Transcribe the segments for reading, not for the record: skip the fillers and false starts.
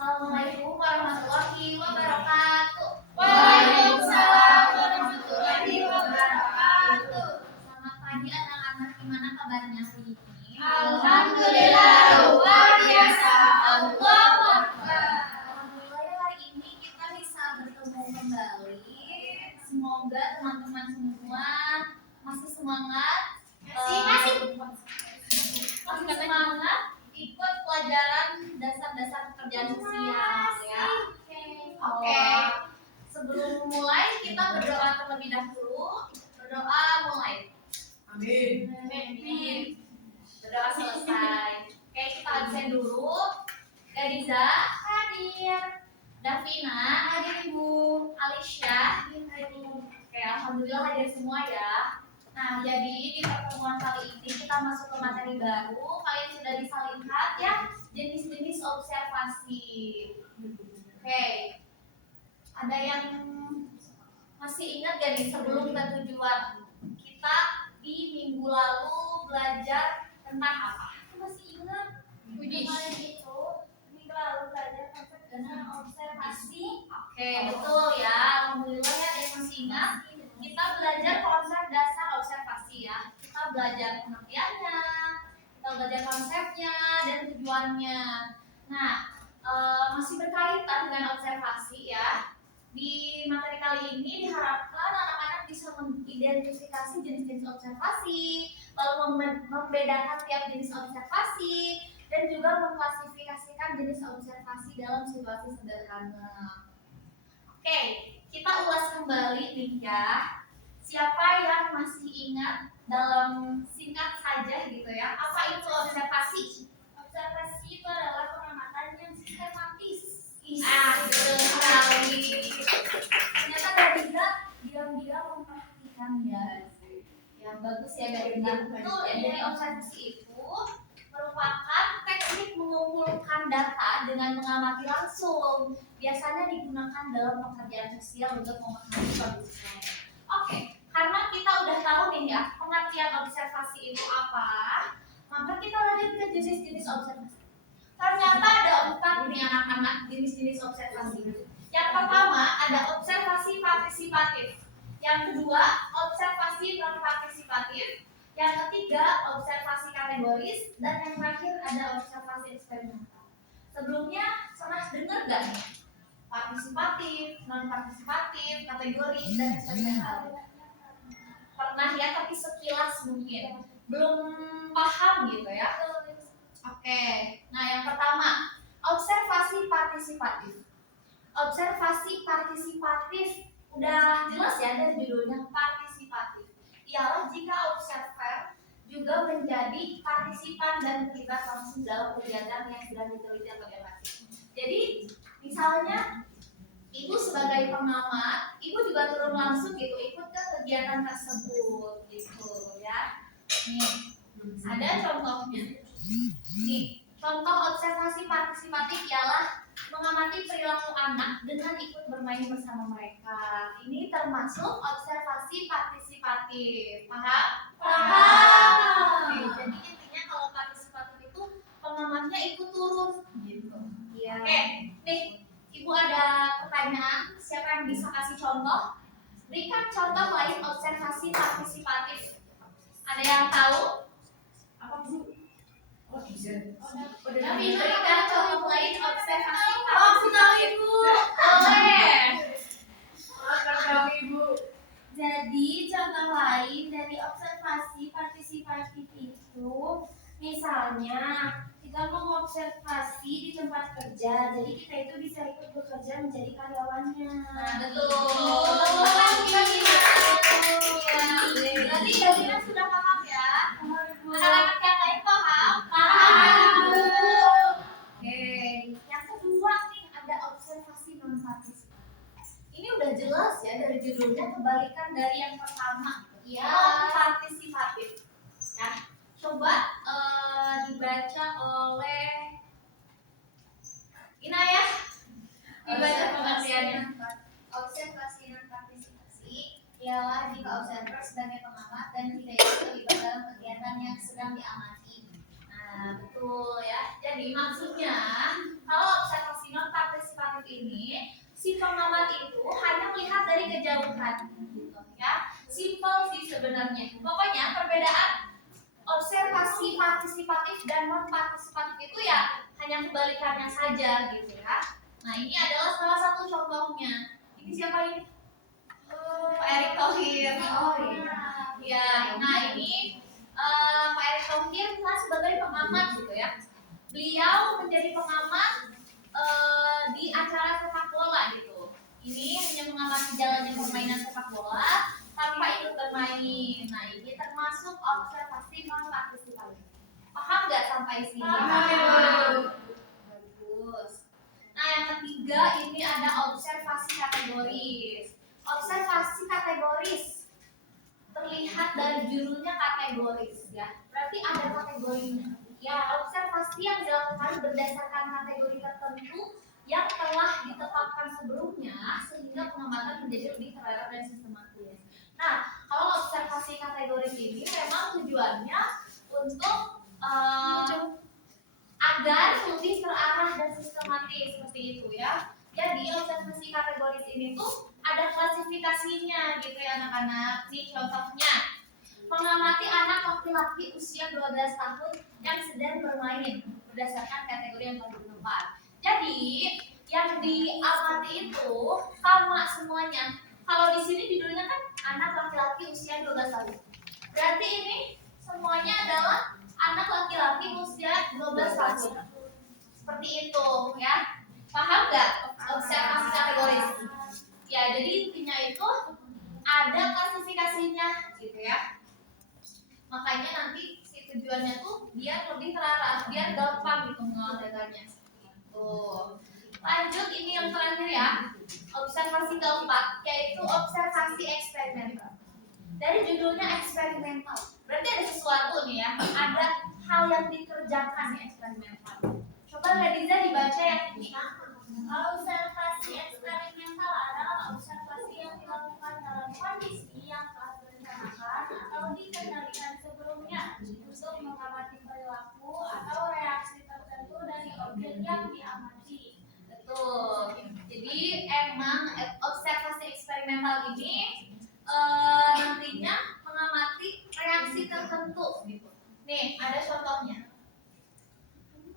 Assalamualaikum warahmatullahi wabarakatuh. Waalaikumsalam warahmatullahi wabarakatuh. Selamat pagi anak-anak, gimana kabarnya hari ini? Alhamdulillah, luar biasa. Allahu Akbar. Alhamdulillah ya, hari ini kita bisa bertemu kembali. Semoga teman-teman semua masih semangat. Masih semangat ikut pelajaran dasar-dasar pekerjaan sosial ya. Oke. Sebelum mulai kita berdoa terlebih dahulu. Berdoa mulai. Amin. Amin. Berdoa selesai. Oke, kita absen dulu. Gadiza hadir. Davina hadir, Ibu. Alicia hadir. Oke, alhamdulillah hadir semua ya. Nah, jadi di pertemuan kali ini kita masuk ke materi baru. Kalian sudah bisa lihat ya jenis-jenis observasi. Oke. Ada yang masih ingat gak nih sebelum kita tujuan? Kita di minggu lalu belajar tentang apa? Masih ingat? Kemarin itu minggu lalu belajar konsep dan observasi. Oke, betul ya. Alhamdulillah ya, ada yang masih ingat. Kita belajar konsep dasar observasi ya. Kita belajar pengertiannya, kita belajar konsepnya dan tujuannya. Nah, masih berkaitan dengan observasi ya. Di materi kali ini diharapkan anak-anak bisa mengidentifikasi jenis-jenis observasi, lalu membedakan tiap jenis observasi, dan juga mengklasifikasikan jenis observasi dalam situasi sederhana. Oke, kita ulas kembali nih ya. Siapa yang masih ingat dalam singkat saja gitu ya, apa itu observasi? Observasi itu adalah pengamatan yang sistematis. Betul sekali. Ternyata Gadiza diam-diam memperhatikan ya. Yang bagus ya Gadiza. Betul ya, jadi observasi itu merupakan teknik mengumpulkan data dengan mengamati langsung. Biasanya digunakan dalam pekerjaan sosial untuk memahami kondisi. Oke, karena kita udah tahu nih ya pengertian observasi itu apa, maka kita lanjut ke jenis-jenis observasi. Ternyata ada 4 nih anak-anak jenis-jenis observasi. Yang pertama ada observasi partisipatif. Yang kedua observasi non partisipatif. Yang ketiga observasi kategoris. Dan yang terakhir ada observasi eksperimental. Sebelumnya pernah dengar gak nih? Partisipatif, non partisipatif, kategoris, dan eksperimental. Pernah ya, tapi sekilas mungkin belum paham gitu ya. Oke, nah yang pertama observasi partisipatif. Observasi partisipatif udah jelas ya dari judulnya, partisipatif. Ialah jika observer juga menjadi partisipan dan terlibat langsung dalam kegiatan yang sedang diteliti atau diamati. Jadi misalnya ibu sebagai pengamat, ibu juga turun langsung gitu, ikut ke kegiatan tersebut gitu ya. Nih, ada contohnya. Nih, contoh observasi partisipatif ialah mengamati perilaku anak dengan ikut bermain bersama mereka. Ini termasuk observasi partisipatif. Paham? Paham. Jadi intinya kalau partisipatif itu pengamatnya ikut turun gitu. Iya. Oke, nih Ibu ada pertanyaan. Siapa yang bisa kasih contoh? Berikan contoh lain observasi partisipatif. Ada yang tahu? Apa Bu? Tapi berikan contoh lain observasi partisipatif. Boleh. Ibu. Jadi contoh lain dari observasi partisipatif itu, misalnya kita mengobservasi di tempat kerja, jadi kita itu bisa ikut bekerja menjadi karyawannya. Nah, betul. Berarti Davina sudah paham ya? Anak-anak yang lain paham? Paham. Oke, yang kedua nih ada observasi non partisipatif. Ini udah jelas ya dari judulnya, kebalikan dari yang pertama, ya partisipatif. Nah, coba dibaca oleh Inayah. Dibaca pengertiannya. Observasi non partisipasi ialah jika observer sebagai pengamat dan tidak ikut terlibat dalam kegiatan yang sedang diamati. Nah, betul ya. Jadi maksudnya kalau observasi non ini, si pengamat itu hanya melihat dari kejauhan, gitu ya. Simpel sih sebenarnya. Pokoknya perbedaan observasi partisipatif dan non partisipatif itu ya hanya kebalikannya saja, gitu ya. Nah ini adalah salah satu contohnya. Ini siapa ini? Pak Erick Thohir. Oh iya. Ya, nah ini Pak Erick Thohir kan sebagai pengamat gitu ya. Beliau menjadi pengamat di acara sepak bola gitu. Ini hanya mengamati jalannya permainan sepak bola tanpa ikut bermain. Nah ini termasuk observasi non partisipatif. Paham nggak sampai sini? Paham. Bagus. Nah yang ketiga ini ada observasi kategoris. Observasi kategoris terlihat dari judulnya kategoris ya. Berarti ada kategorinya. Ya, observasi yang dilakukan berdasarkan kategori tertentu yang telah ditetapkan sebelumnya sehingga pengamatan menjadi lebih terarah dan sistematis. Nah, kalau observasi kategoris ini memang tujuannya untuk agar lebih terarah dan sistematis seperti itu ya. Jadi observasi kategoris ini tuh ada klasifikasinya gitu ya anak-anak. Nih contohnya, mengamati anak laki-laki usia 12 tahun yang sedang bermain berdasarkan kategori yang telah ditentukan. Jadi yang diamati itu sama semuanya. Kalau di sini judulnya kan anak laki-laki usia 12 tahun. Berarti ini semuanya adalah anak laki-laki usia 12 tahun. Seperti itu ya. Paham nggak observasi kategoris? Ya, jadi intinya itu ada klasifikasinya gitu ya. Makanya nanti si tujuannya tuh biar lebih terarah, biar gampang gitu mengolah datanya. Gitu. Lanjut ini yang terakhir ya. Observasi keempat yaitu observasi eksperimental. Dari judulnya eksperimental. Berarti ada sesuatu nih ya, ada hal yang dikerjakan ya eksperimental. Coba Ladiza dibaca yang ini. Observasi eksperimental adalah observasi yang dilakukan dalam kondisi yang telah direncanakan atau dikendalikan sebelumnya untuk mengamati perilaku atau reaksi tertentu dari objek yang diamati. Betul. Jadi emang observasi eksperimental ini nantinya mengamati reaksi tertentu gitu. Nih, ada contohnya.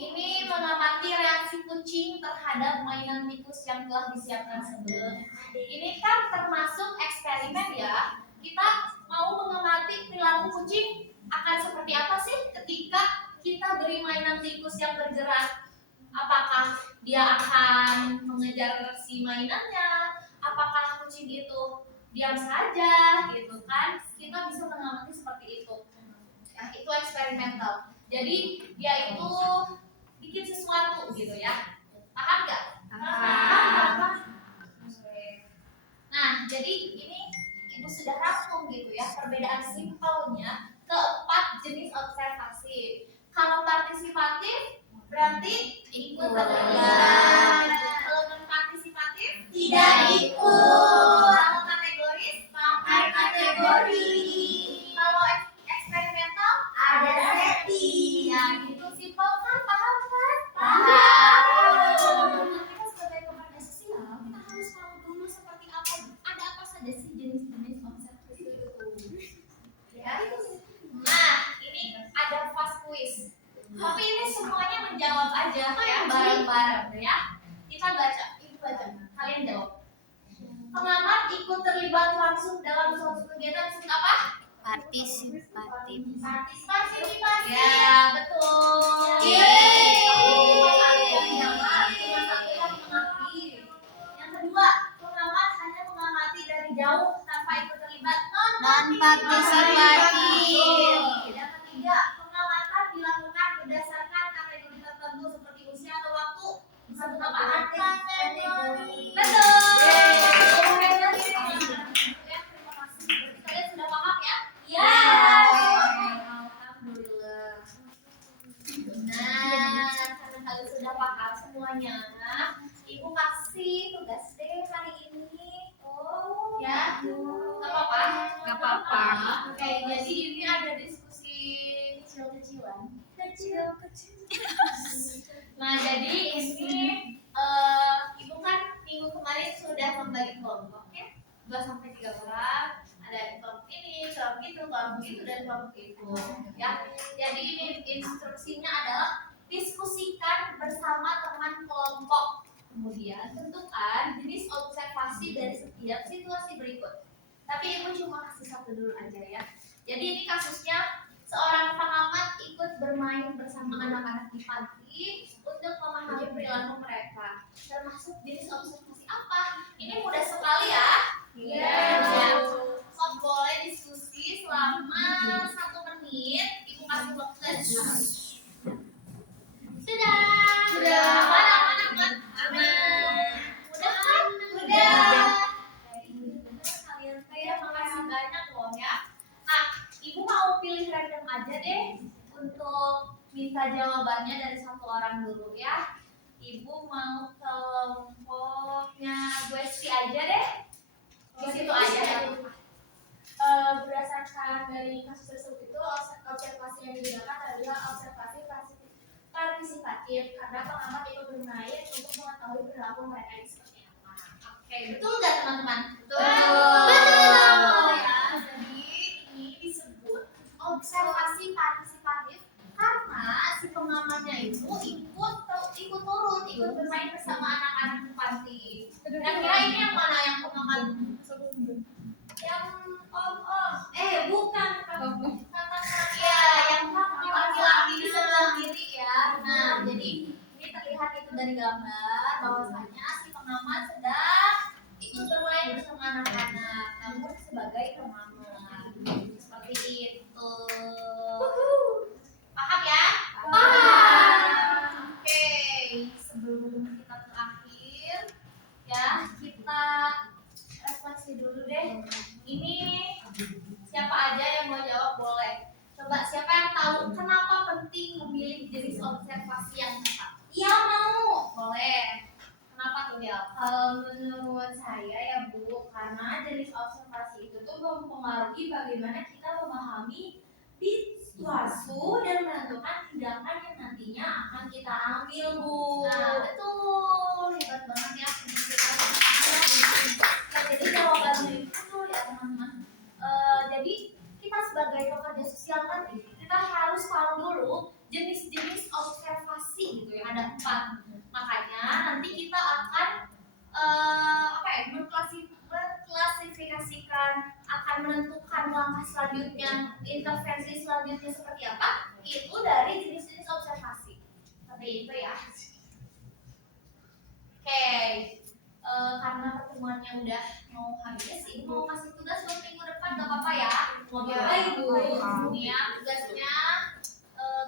Ini mengamati reaksi kucing terhadap mainan tikus yang telah disiapkan sebelumnya. Ini kan termasuk eksperimen ya. Kita mau mengamati perilaku kucing akan seperti apa sih ketika kita beri mainan tikus yang bergerak. Apakah dia akan mengejar si mainannya? Apakah kucing itu diam saja gitu kan? Kita bisa mengamati seperti itu. Ya, itu eksperimental. Jadi dia itu bikin sesuatu gitu ya. Paham nggak? Paham. Nah, jadi ini Ibu sudah rangkum gitu ya perbedaan simpelnya keempat jenis observasi. Kalau partisipatif berarti ikut terlibat. Kalau non partisipatif Tidak ikut. Kalau kategoris Pakai kategori. Kalau eksperimental Ada setting. ya gitu simpel kan, paham kan? Paham. Kita sebagai pekerja sosial kita harus tahu dulu seperti apa, ada apa saja sih jenis-jenis observasi itu ya. Nah ini ada fast quiz, tapi ini semuanya menjawab aja ya bareng-bareng ya. Kita baca, ibu baca, kalian jawab. Pengamat ikut terlibat langsung dalam suatu kegiatan disebut apa? Partisipatif. Partisipatif. Ya, betul. Yeay. Yang kedua, pengamat hanya mengamati dari jauh tanpa ikut terlibat. Non-partisipatif. Yang ketiga, pengamatan dilakukan berdasarkan kategori tertentu seperti usia atau waktu. Disebut apa? Kategori. Betul. Terima kasih. Berarti kalian sudah paham ya? Ya. Alhamdulillah. Nah, karena kalian sudah paham semuanya, Ibu kasih tugas D hari ini. Oh, ya. Gak apa-apa. Gak apa-apa. Oke, jadi ini ada diskusi kecil-kecilan. Kecil. Nah, jadi ini Ibu kan kelompok itu dan kelompok itu, ya. Jadi ini instruksinya adalah diskusikan bersama teman kelompok. Kemudian tentukan jenis observasi dari setiap situasi berikut. Tapi ibu cuma kasih satu dulu aja ya. Jadi ini kasusnya seorang pengamat ikut bermain bersama anak-anak di panti untuk memahami perilaku mereka. Termasuk jenis observasi apa? Ini mudah sekali ya. Iya. Sob boleh diskusi selama 1 menit. Ibu kasih waktu. Sudah. Aman, aman, aman. Udah kan? Udah. Kalian saya makasih banyak loh ya. Nah, ibu mau pilih random aja deh untuk minta jawabannya dari satu orang dulu ya. Ibu mau kelompoknya Gwesti aja deh. Di situ aja ya. Berdasarkan dari kasus tersebut itu observasi yang digunakan adalah observasi partisipatif karena pengamat ikut bermain untuk mengetahui perilaku mereka ini seperti apa. Oke, betul nggak teman-teman? Betul. Betul ya. Jadi ini disebut observasi partisipatif karena si pengamatnya itu ikut turun, ikut bermain bersama anak-anak di panti. Kira-kira ini yang mana yang pengamat? Yang bukan kakak ya, yang laki-laki di sebelah kiri ya. Nah, jadi ini terlihat itu dari gambar bahwasanya si pengamat sedang ikut bermain bersama anak-anak, namun sebagai pengamat. Seperti itu. Paham ya? Paham. Oke, sebelum kita terakhir ya, kita refleksi dulu deh. Ini siapa aja yang mau jawab boleh. Coba siapa yang tahu kenapa penting memilih jenis observasi yang tepat? Iya mau. Boleh. Kenapa tuh dia? Kalau menurut saya ya Bu, karena jenis observasi itu tuh mempengaruhi bagaimana kita memahami suatu dan menentukan tindakan yang nantinya akan kita ambil Bu. Nah, betul. Hebat banget ya. Nah, jadi jawabannya itu ya teman-teman. Jadi kita sebagai pekerja sosial nanti kita harus tahu dulu jenis-jenis observasi gitu ya, ada 4. Makanya nanti kita akan mengklasifikasikan, akan menentukan langkah selanjutnya, intervensi selanjutnya seperti apa itu dari jenis-jenis observasi seperti itu ya. Oke, karena pertemuannya udah mau habis, ibu mau kasih tugas buat minggu depan, gak apa-apa ya? Ya, Ibu. Ini ya tugasnya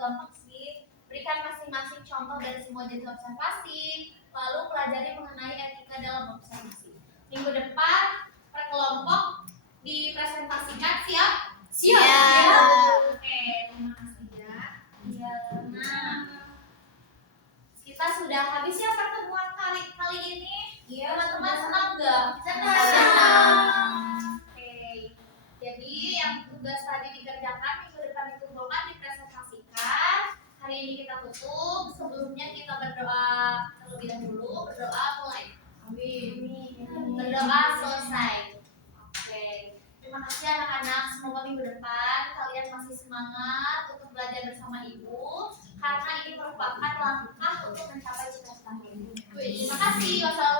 gampang sih. Berikan masing-masing contoh dari semua jenis observasi, lalu pelajari mengenai etika dalam observasi. Minggu depan per kelompok dipresentasikan, siap? Siap. Oke, terima kasih ya. Nah, kita sudah habis ya pertemuan kali ini. Iya, Teman-teman senang nggak? Senang. Oke, jadi yang tugas tadi dikerjakan minggu depan dikumpulkan, dipresentasikan. Hari ini kita tutup. Sebelumnya kita berdoa terlebih dahulu. Berdoa mulai. Amin. Berdoa selesai. Oke. Terima kasih anak-anak. Semoga minggu depan kalian masih semangat untuk belajar bersama ibu, karena ini merupakan langkah untuk mencapai cita-cita ibu. Terima kasih. Wassalamualaikum.